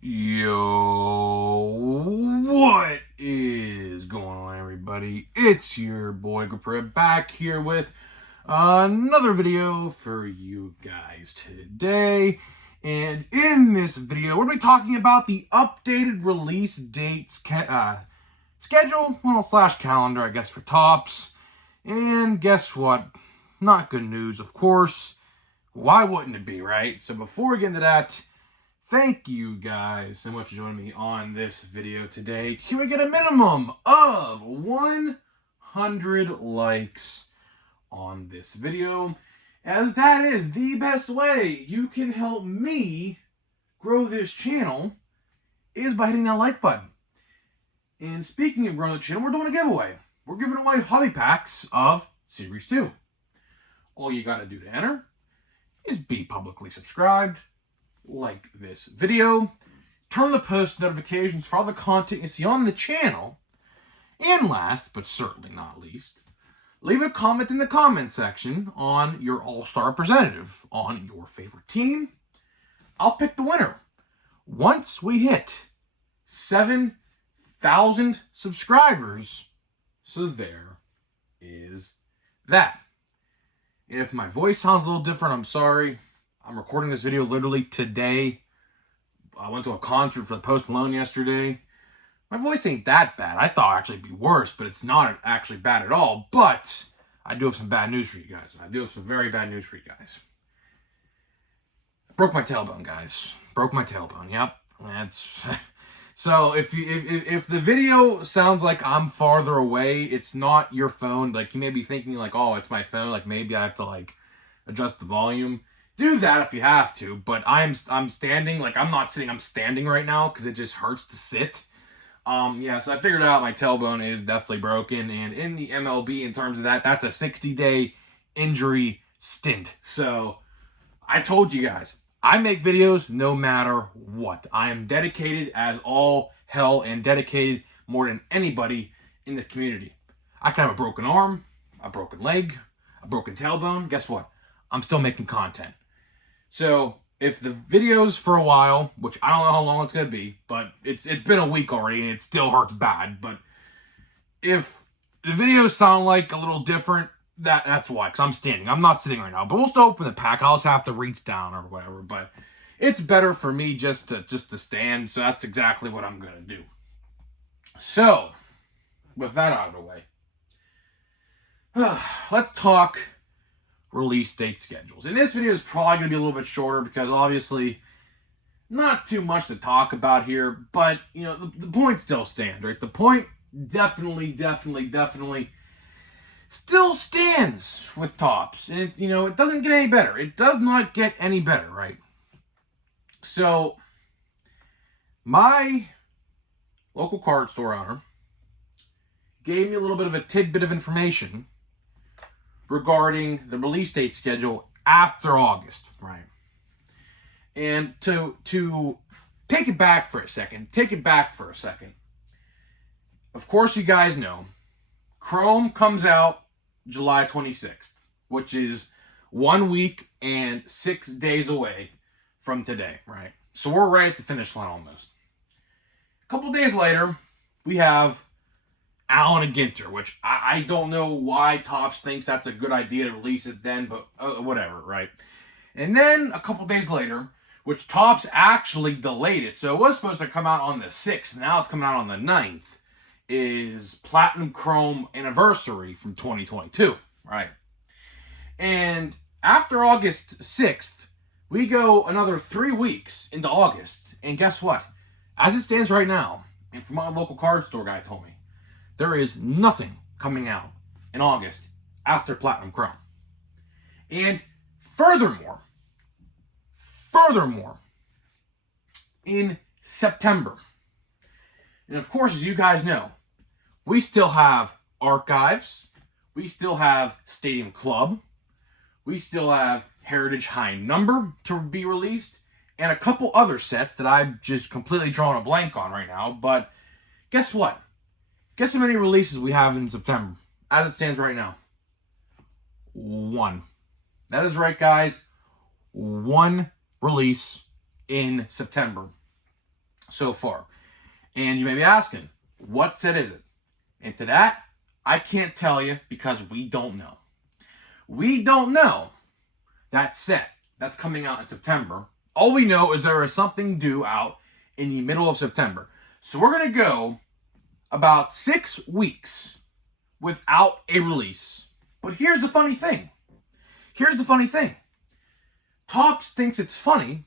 Yo, what is going on, everybody? It's your boy Ginter back here with another video for you guys today. And in this video, we're going to be talking about the updated release dates schedule, well, slash calendar, I guess, for Topps. And guess what? Not good news, of course. Why wouldn't it be, right? So before we get into that, thank you guys so much for joining me on this video today. Can we get a minimum of 100 likes on this video? As that is the best way you can help me grow this channel is by hitting that like button. And speaking of growing the channel, we're doing a giveaway. We're giving away hobby packs of Series 2. All you gotta do to enter is be publicly subscribed, like this video, turn the post notifications for all the content you see on the channel, and last, but certainly not least, leave a comment in the comment section on your all-star representative on your favorite team. I'll pick the winner once we hit 7,000 subscribers. So there is that. If my voice sounds a little different, I'm sorry. I'm recording this video literally today. I went to a concert for the Post Malone yesterday. My voice ain't that bad. I thought it'd actually be worse, but it's not actually bad at all. But I do have some bad news for you guys. I do have some very bad news for you guys. Broke my tailbone, guys. Broke my tailbone. Yep. That's so if the video sounds like I'm farther away, it's not your phone. Like, you may be thinking like, oh, it's my phone. Like, maybe I have to like adjust the volume. Do that if you have to, but I'm standing. Like, I'm not sitting, I'm standing right now because it just hurts to sit. Yeah, so I figured out my tailbone is definitely broken, and in the MLB, in terms of that, that's a 60-day injury stint. So I told you guys, I make videos no matter what. I am dedicated as all hell and dedicated more than anybody in the community. I can have a broken arm, a broken leg, a broken tailbone. Guess what? I'm still making content. So if the videos for a while, which I don't know how long it's going to be, but it's been a week already and it still hurts bad. But if the videos sound like a little different, that's why, because I'm standing. I'm not sitting right now, but we'll still open the pack. I'll just have to reach down or whatever. But it's better for me just to stand. So that's exactly what I'm going to do. So with that out of the way, let's talk release date schedules. And this video is probably going to be a little bit shorter because obviously not too much to talk about here, but you know, the point still stands, right? The point definitely still stands with Topps. And it doesn't get any better. It does not get any better, right? So my local card store owner gave me a little bit of a tidbit of information regarding the release date schedule after August, right? And to take it back for a second, of course you guys know, Chrome comes out July 26th, which is 1 week and 6 days away from today, right? So we're right at the finish line almost. A couple days later, we have Allen and Ginter, which I don't know why Topps thinks that's a good idea to release it then, but whatever, right? And then a couple days later, which Topps actually delayed it, so it was supposed to come out on the 6th, now it's coming out on the 9th, is Platinum Chrome Anniversary from 2022, right? And after August 6th, we go another 3 weeks into August, and guess what? As it stands right now, and from my local card store guy told me, there is nothing coming out in August after Platinum Chrome. And furthermore, in September, and of course, as you guys know, we still have Archives, we still have Stadium Club, we still have Heritage High Number to be released, and a couple other sets that I've just completely drawn a blank on right now. But guess what? Guess how many releases we have in September, as it stands right now? 1. That is right, guys. 1 release in September. so far. And you may be asking, what set is it? And to that, I can't tell you because we don't know. We don't know that set that's coming out in September. All we know is there is something due out in the middle of September. So we're going to go about 6 weeks without a release. But here's the funny thing. Topps thinks it's funny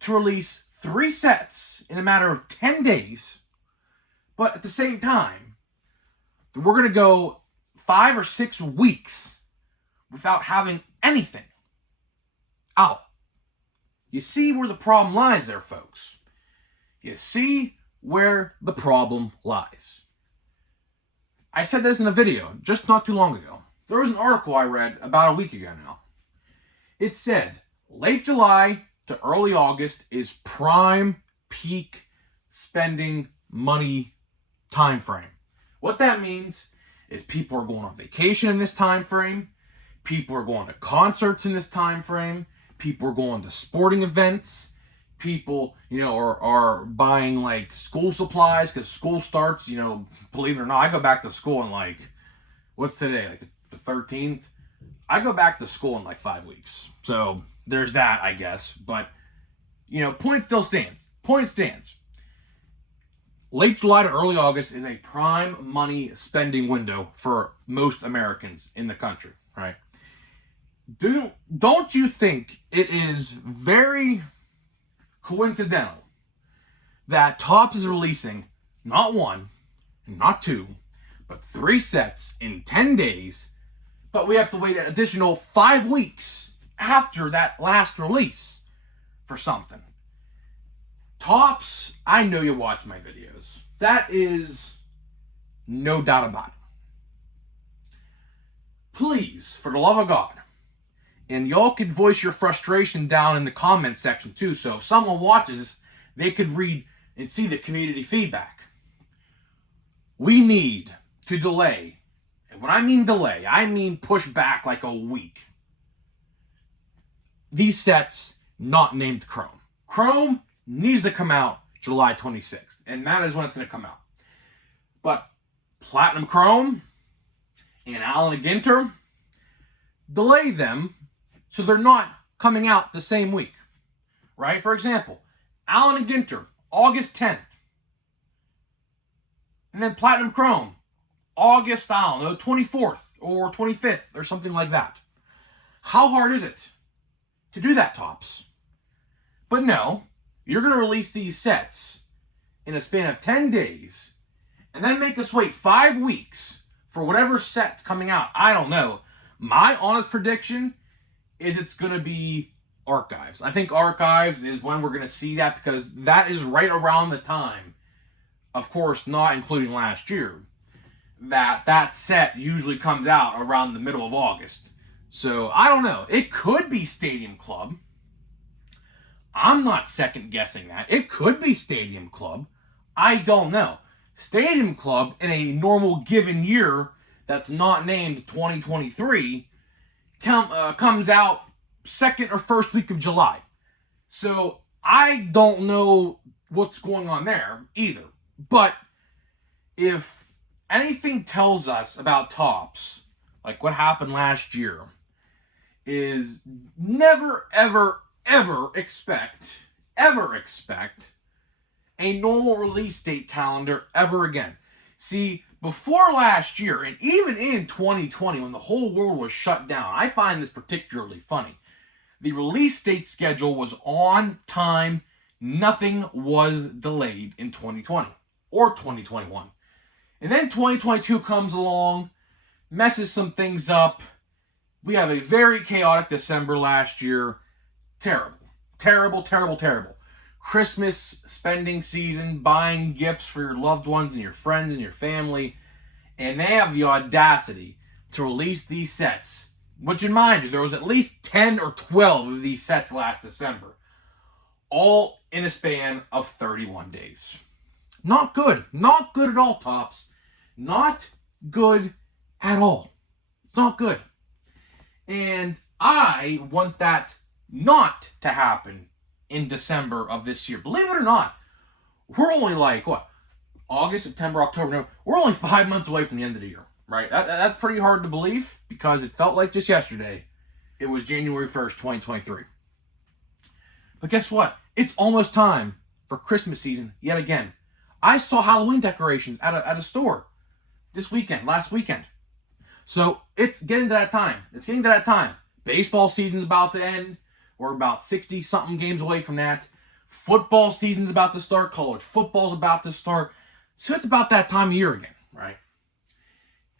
to release 3 sets in a matter of 10 days, but at the same time, we're going to go 5 or 6 weeks without having anything out. You see where the problem lies there, folks. You see where the problem lies. I said this in a video just not too long ago. There was an article I read about a week ago now. It said, late July to early August is prime peak spending money time frame. What that means is people are going on vacation in this time frame. People are going to concerts in this time frame. People are going to sporting events. People, are buying like school supplies because school starts, believe it or not, I go back to school in what's today? Like the 13th? I go back to school in 5 weeks. So there's that, I guess. But, point still stands. Point stands. Late July to early August is a prime money spending window for most Americans in the country, right? Don't you think it is very coincidental that Topps is releasing not 1, not 2, but 3 sets in 10 days, but we have to wait an additional 5 weeks after that last release for something? Topps, I know you watch my videos. That is no doubt about it. Please, for the love of God, and y'all can voice your frustration down in the comment section too, so if someone watches, they could read and see the community feedback. We need to delay, and when I mean delay, I mean push back like a week, these sets not named Chrome. Chrome needs to come out July 26th, and that is when it's going to come out. But Platinum Chrome and Allen and Ginter, delay them so they're not coming out the same week, right? For example, Allen and Ginter, August 10th. And then Platinum Chrome, August, 24th or 25th or something like that. How hard is it to do that, Topps? But no, you're going to release these sets in a span of 10 days and then make us wait 5 weeks for whatever set's coming out. I don't know. My honest prediction is it's going to be Archives. I think Archives is when we're going to see that because that is right around the time, of course, not including last year, that set usually comes out around the middle of August. So, I don't know. It could be Stadium Club. I'm not second guessing that. It could be Stadium Club. I don't know. Stadium Club in a normal given year that's not named 2023 comes out second or first week of July. So I don't know what's going on there either. But if anything tells us about Topps, like what happened last year, is never, ever, ever expect a normal release date calendar ever again. See, before last year, and even in 2020, when the whole world was shut down, I find this particularly funny. The release date schedule was on time. Nothing was delayed in 2020 or 2021. And then 2022 comes along, messes some things up. We have a very chaotic December last year. Terrible. Terrible, terrible, terrible. Christmas spending season, buying gifts for your loved ones and your friends and your family. And they have the audacity to release these sets, which, in mind you, there was at least 10 or 12 of these sets last December, all in a span of 31 days. Not good. Not good at all, Topps. Not good at all. It's not good. And I want that not to happen in December of this year. Believe it or not, we're only like, what, August, September, October, November. We're only 5 months away from the end of the year, right? That's pretty hard to believe because it felt like just yesterday it was January 1st, 2023. But guess what? It's almost time for Christmas season yet again. I saw Halloween decorations at a store last weekend. So it's getting to that time. Baseball season's about to end. We're about 60-something games away from that. Football season's about to start. College football's about to start. So it's about that time of year again, right?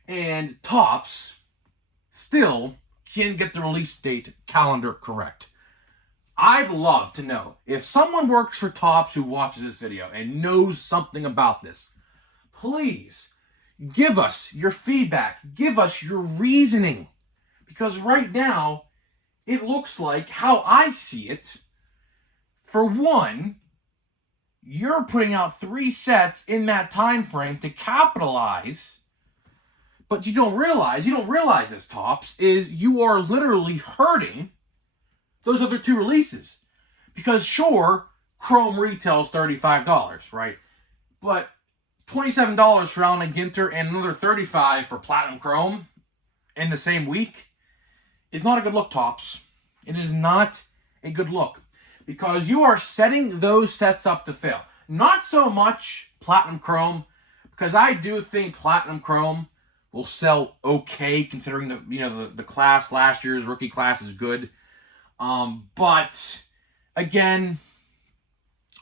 And Topps still can't get the release date calendar correct. I'd love to know if someone works for Topps who watches this video and knows something about this. Please give us your feedback. Give us your reasoning. Because right now, it looks like how I see it. For one, you're putting out 3 sets in that time frame to capitalize. But you don't realize this, Topps, is you are literally hurting those other 2 releases. Because sure, Chrome retails $35, right? But $27 for Allen and Ginter and another $35 for Platinum Chrome in the same week is not a good look, Topps. It is not a good look. Because you are setting those sets up to fail. Not so much Platinum Chrome, because I do think Platinum Chrome will sell okay, considering the class, last year's rookie class is good. But again,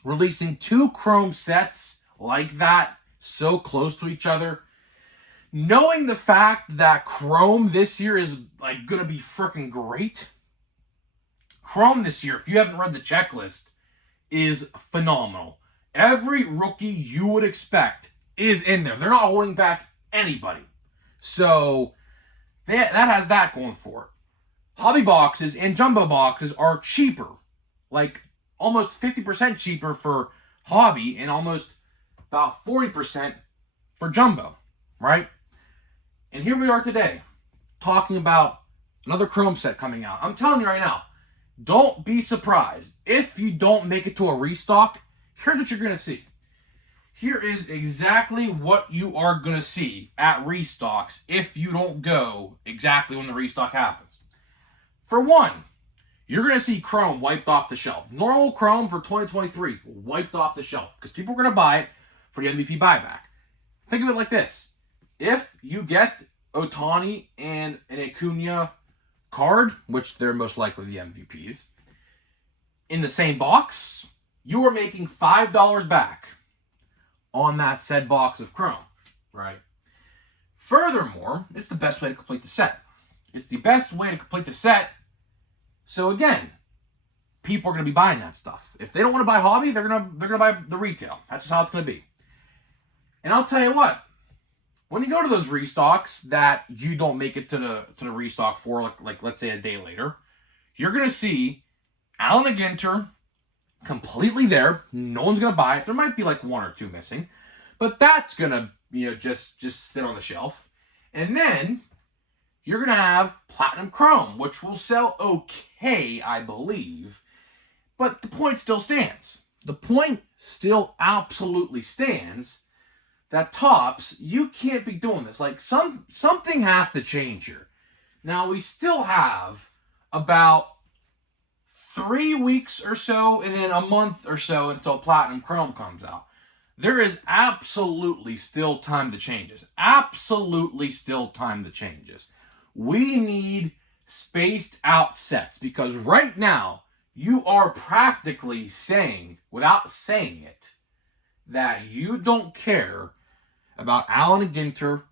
releasing 2 Chrome sets like that, so close to each other, knowing the fact that Chrome this year is like gonna be freaking great. Chrome this year, if you haven't read the checklist, is phenomenal. Every rookie you would expect is in there. They're not holding back anybody. So that has that going for it. Hobby boxes and jumbo boxes are cheaper. Like almost 50% cheaper for hobby and almost about 40% for jumbo, right? And here we are today talking about another Chrome set coming out. I'm telling you right now, don't be surprised if you don't make it to a restock. Here's what you're going to see. Here is exactly what you are going to see at restocks if you don't go exactly when the restock happens. For one, you're going to see Chrome wiped off the shelf. Normal Chrome for 2023 wiped off the shelf because people are going to buy it for the MVP buyback. Think of it like this. If you get Ohtani and an Acuna card, which they're most likely the MVPs, in the same box, you are making $5 back on that said box of Chrome, right? Furthermore, it's the best way to complete the set. It's the best way to complete the set. So again, people are going to be buying that stuff. If they don't want to buy hobby, they're going to buy the retail. That's just how it's going to be. And I'll tell you what, when you go to those restocks that you don't make it to the restock for, like let's say a day later, you're going to see Allen and Ginter completely there. No one's going to buy it. There might be like 1 or 2 missing, but that's going to just sit on the shelf. And then you're going to have Platinum Chrome, which will sell okay, I believe. But the point still stands. The point still absolutely stands that Topps, you can't be doing this. Like something has to change here. Now we still have about 3 weeks or so and then a month or so until Platinum Chrome comes out. There is absolutely still time to change this. Absolutely still time to change this. We need spaced out sets because right now you are practically saying, without saying it, that you don't care about Allen and Ginter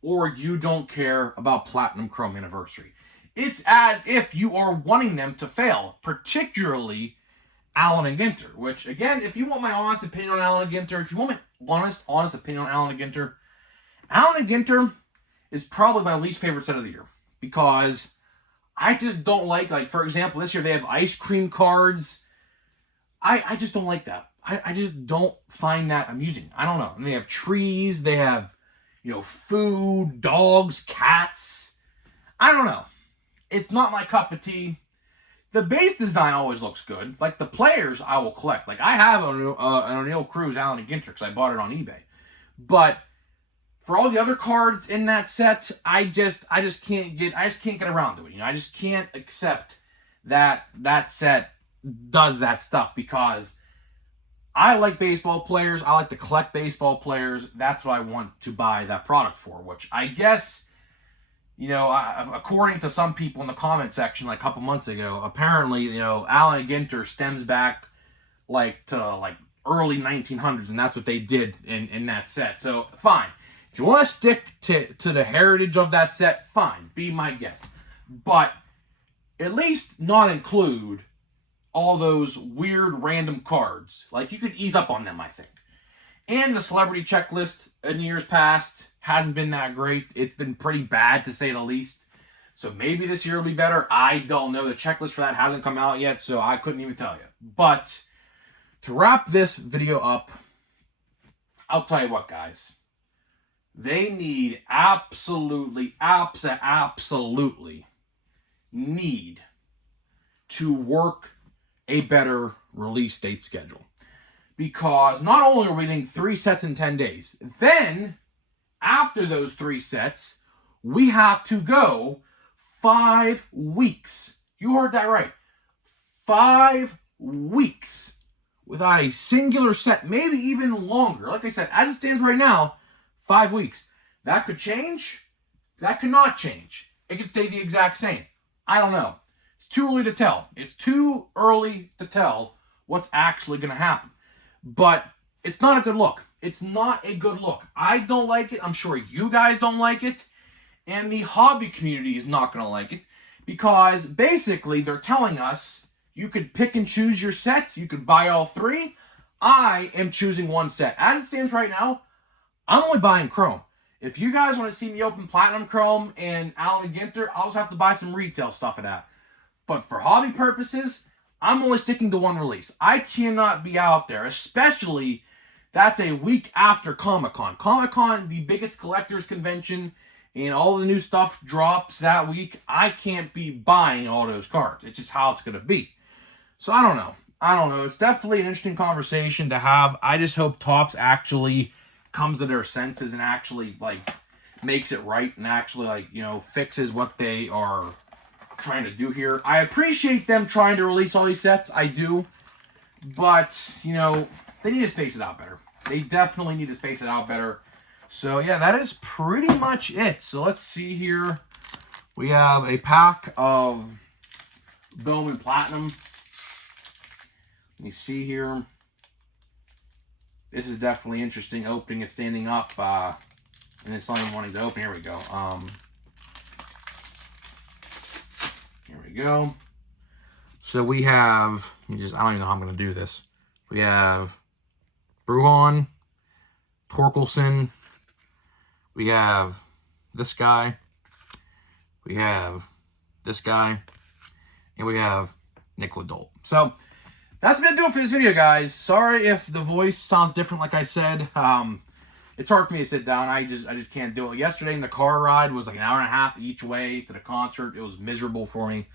or you don't care about Platinum Chrome Anniversary. It's as if you are wanting them to fail, particularly Allen and Ginter, which, again, if you want my honest opinion on Allen and Ginter, if you want my honest opinion on Allen and Ginter is probably my least favorite set of the year because I just don't like, for example, this year they have ice cream cards. I just don't like that. I just don't find that amusing. I don't know. And they have trees. They have, food, dogs, cats. I don't know. It's not my cup of tea. the base design always looks good. Like, the players I will collect. Like, I have an O'Neal Cruz, Allen, and Ginter because I bought it on eBay. But for all the other cards in that set, I just can't get around to it. You know, I just can't accept that set does that stuff, because I like baseball players. I like to collect baseball players. That's what I want to buy that product for, which I guess, you know, according to some people in the comment section like a couple months ago, apparently, you know, Allen Ginter stems back to early 1900s, and that's what they did in that set. So, fine. If you want to stick to the heritage of that set, fine. Be my guest. But at least not include all those weird random cards. Like, you could ease up on them, I think. And the celebrity checklist in years past hasn't been that great. It's been pretty bad, to say the least. So maybe this year will be better. I don't know. The checklist for that hasn't come out yet, so I couldn't even tell you. But to wrap this video up, I'll tell you what, guys. They need absolutely need to work a better release date schedule. Because not only are we getting 3 sets in 10 days, then after those 3 sets, we have to go 5 weeks. You heard that right. 5 weeks without a singular set, maybe even longer. Like I said, as it stands right now, 5 weeks. That could change. That could not change. It could stay the exact same. I don't know. It's too early to tell. It's too early to tell what's actually going to happen. But it's not a good look. It's not a good look. I don't like it. I'm sure you guys don't like it. And the hobby community is not going to like it. Because basically they're telling us you could pick and choose your sets. You could buy all 3. I am choosing 1 set. As it stands right now, I'm only buying Chrome. If you guys want to see me open Platinum Chrome and Allen and Ginter, I'll just have to buy some retail stuff of that. But for hobby purposes, I'm only sticking to 1 release. I cannot be out there, especially that's a week after Comic-Con. Comic-Con, the biggest collector's convention, and all the new stuff drops that week. I can't be buying all those cards. It's just how it's going to be. So I don't know. It's definitely an interesting conversation to have. I just hope Topps actually comes to their senses and actually, makes it right and actually, fixes what they are trying to do here. I appreciate them trying to release all these sets. I do. But, they need to space it out better. They definitely need to space it out better. So, yeah, that is pretty much it. So, let's see here. We have a pack of Bowman Platinum. Let me see here. This is definitely interesting, opening and standing up, and it's not even wanting to open. Here we go. Here we go. So we have, I don't even know how I'm going to do this. We have Bruhan, Torkelson. We have this guy. We have this guy. And we have Nick Lodol. So that's going to do it for this video, guys. Sorry if the voice sounds different, like I said. It's hard for me to sit down. I just can't do it. Yesterday in the car ride was like an hour and a half each way to the concert. It was miserable for me.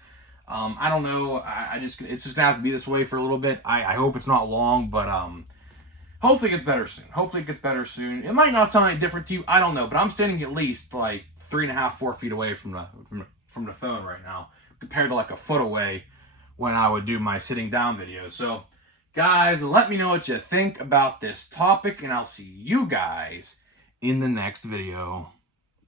I don't know. It's just going to have to be this way for a little bit. I hope it's not long, but hopefully it gets better soon. Hopefully it gets better soon. It might not sound any different to you. I don't know, but I'm standing at least 3.5, 4 feet away from the phone right now, compared to a foot away when I would do my sitting down video. So, guys, let me know what you think about this topic, and I'll see you guys in the next video.